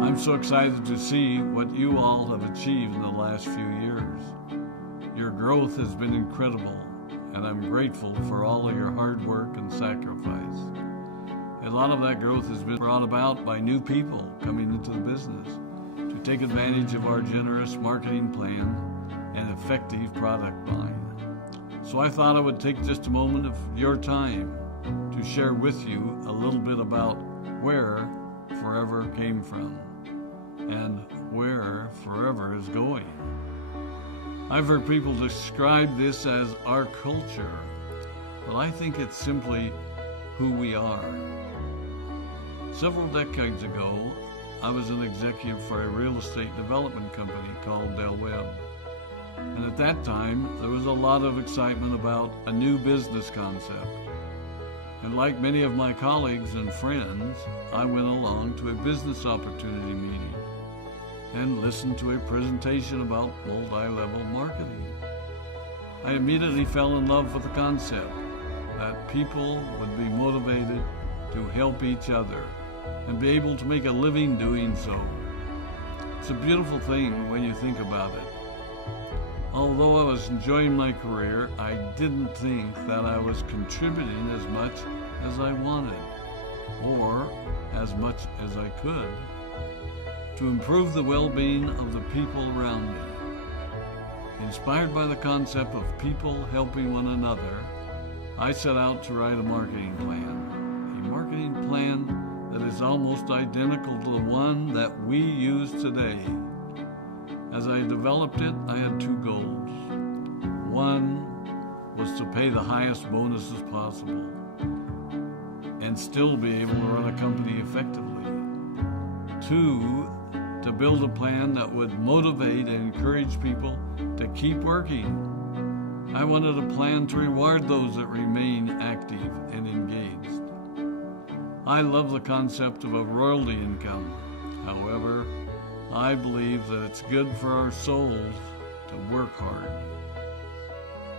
I'm so excited to see what you all have achieved in the last few years. Your growth has been incredible, and I'm grateful for all of your hard work and sacrifice. A lot of that growth has been brought about by new people coming into the business to take advantage of our generous marketing plan and effective product line. So I thought I would take just a moment of your time to share with you a little bit about where Forever came from and where Forever is going. I've heard people describe this as our culture, but I think it's simply who we are. Several decades ago, I was an executive for a real estate development company called Del Webb. And at that time, there was a lot of excitement about a new business concept. And like many of my colleagues and friends, I went along to a business opportunity meeting and listened to a presentation about multi-level marketing. I immediately fell in love with the concept that people would be motivated to help each other and be able to make a living doing so. It's a beautiful thing when you think about it. Although I was enjoying my career, I didn't think that I was contributing as much as I wanted, or as much as I could, to improve the well-being of the people around me. Inspired by the concept of people helping one another, I set out to write a marketing plan that is almost identical to the one that we use today. As I developed it, I had two goals. One was to pay the highest bonuses possible and still be able to run a company effectively. Two, to build a plan that would motivate and encourage people to keep working. I wanted a plan to reward those that remain active and engaged. I love the concept of a royalty income. However, I believe that it's good for our souls to work hard.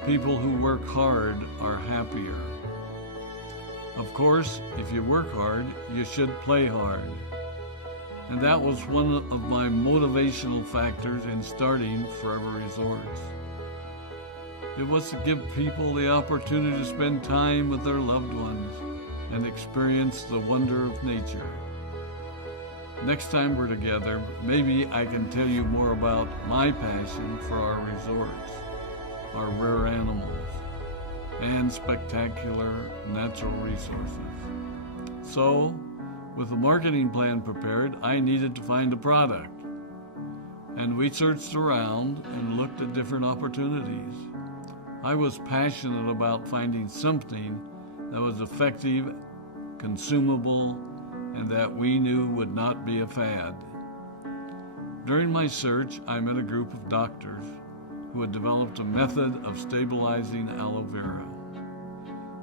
People who work hard are happier. Of course, if you work hard, you should play hard. And that was one of my motivational factors in starting Forever Resorts. It was to give people the opportunity to spend time with their loved ones and experience the wonder of nature. Next time we're together, maybe I can tell you more about my passion for our resorts, our rare animals, and spectacular natural resources. So, with the marketing plan prepared, I needed to find a product. And we searched around and looked at different opportunities. I was passionate about finding something that was effective, consumable, and that we knew would not be a fad. During my search, I met a group of doctors who had developed a method of stabilizing aloe vera.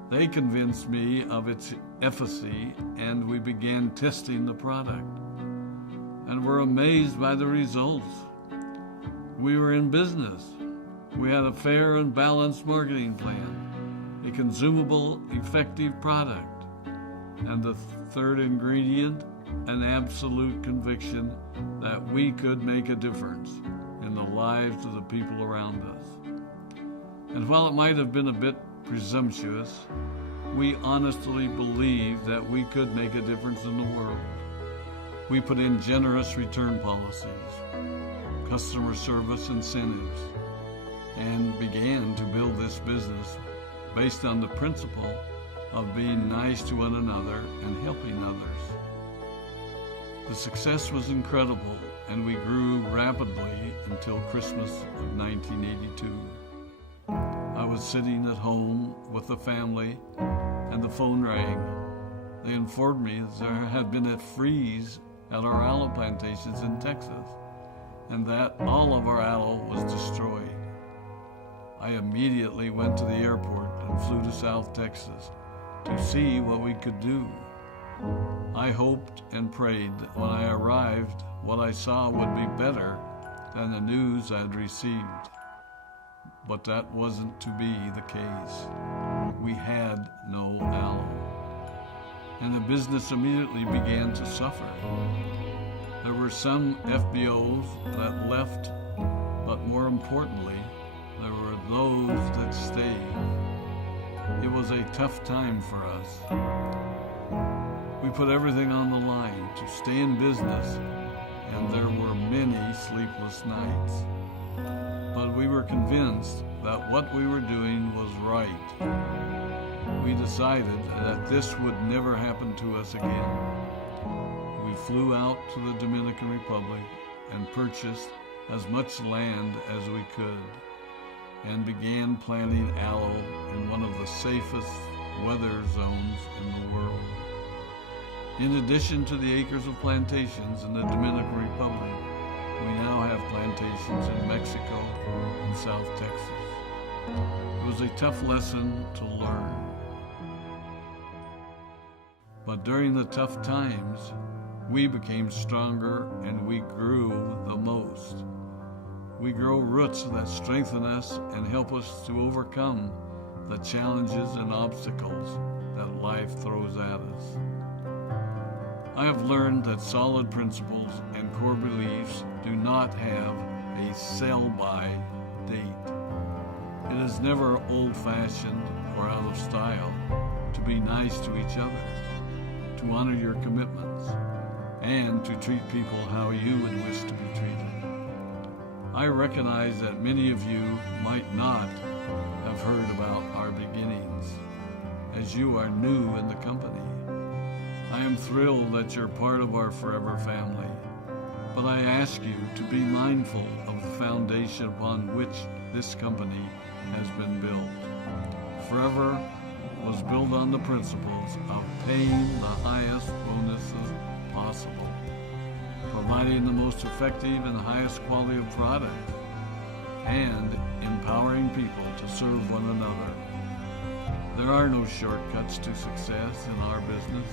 They convinced me of its efficacy, and we began testing the product, and were amazed by the results. We were in business. We had a fair and balanced marketing plan, a consumable, effective product, and the third ingredient, an absolute conviction that we could make a difference in the lives of the people around us. And while it might have been a bit presumptuous, we honestly believed that we could make a difference in the world. We put in generous return policies, customer service incentives, and began to build this business based on the principle of being nice to one another and helping others. The success was incredible, and we grew rapidly until Christmas of 1982. I was sitting at home with the family, and the phone rang. They informed me that there had been a freeze at our aloe plantations in Texas, and that all of our aloe was destroyed. I immediately went to the airport and flew to South Texas to see what we could do. I hoped and prayed that when I arrived, what I saw would be better than the news I'd received. But that wasn't to be the case. We had no aloe, and the business immediately began to suffer. There were some FBOs that left, but more importantly, there were those that stayed. It was a tough time for us. We put everything on the line to stay in business, and there were many sleepless nights. But we were convinced that what we were doing was right. We decided that this would never happen to us again. We flew out to the Dominican Republic and purchased as much land as we could and began planting aloe in one of the safest weather zones in the world. In addition to the acres of plantations in the Dominican Republic, we now have plantations in Mexico and South Texas. It was a tough lesson to learn. But during the tough times, we became stronger and we grew the most. We grow roots that strengthen us and help us to overcome the challenges and obstacles that life throws at us. I have learned that solid principles and core beliefs do not have a sell-by date. It is never old-fashioned or out of style to be nice to each other, to honor your commitments, and to treat people how you would wish to be treated. I recognize that many of you might not have heard about our beginnings, as you are new in the company. I am thrilled that you're part of our forever family, but I ask you to be mindful of the foundation upon which this company has been built. Forever was built on the principles of paying the highest bonuses possible, providing the most effective and highest quality of product, and empowering people to serve one another. There are no shortcuts to success in our business.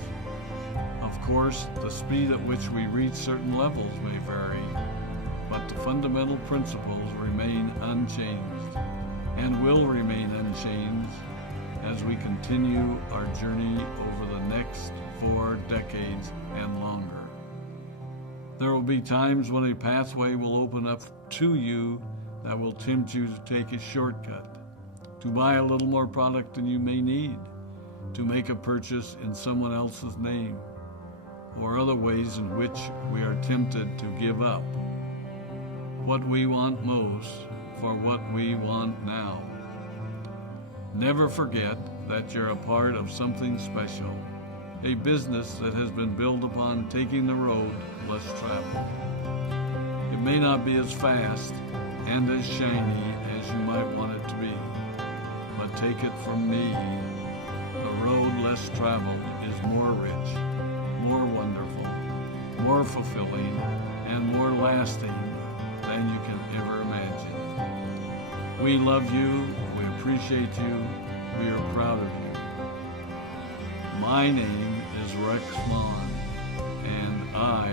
Of course, the speed at which we reach certain levels may vary, but the fundamental principles remain unchanged and will remain unchanged as we continue our journey over the next 4 decades and longer. There will be times when a pathway will open up to you that will tempt you to take a shortcut, to buy a little more product than you may need, to make a purchase in someone else's name, or other ways in which we are tempted to give up what we want most for what we want now. Never forget that you're a part of something special, a business that has been built upon taking the road less traveled. It may not be as fast and as shiny as you might want it to be, but take it from me, the road less traveled is more rich, more wonderful, more fulfilling, and more lasting than you can ever imagine. We love you, we appreciate you, we are proud of you. My name is Rex Maughan, and I